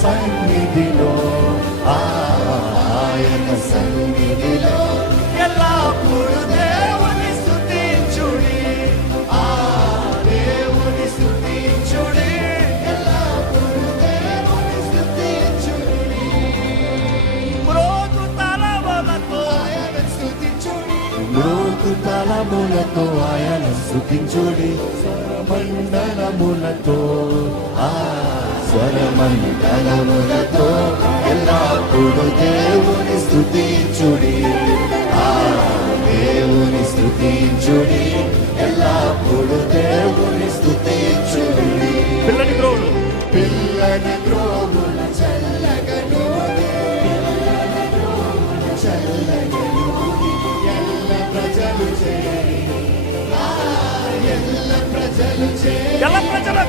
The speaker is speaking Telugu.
సన్నిధిలో, ఆయన సన్నిధిలో ఎల్లప్పుడు దేవుని స్తుతించుడి, ఆ దేవుని స్తుతించుడి, ఎల్లప్పుడు దేవుని స్తుతించుడి. మ్రోగు తలములతో ఆయన స్తుతించుడి, మ్రోగు తలములతో ఆయన స్తుతించుడి, స్వరమండలములతో స్వరమండలములతో ఎల్లప్పుడు దేవుని స్తుతించుడి, ఆ దేవుని స్తుతించుడి, ఎల్లప్పుడు దేవుని స్తుతించుడి. పిల్లని త్రోవులు, పిల్లని త్రోవుల చల్లగనూది, పిల్లని త్రోవుల చల్లగనూది, ఎల్ల ప్రజలు చేరి, ఎల్ల ప్రజలు చేరి, ఎల్ల ప్రజలు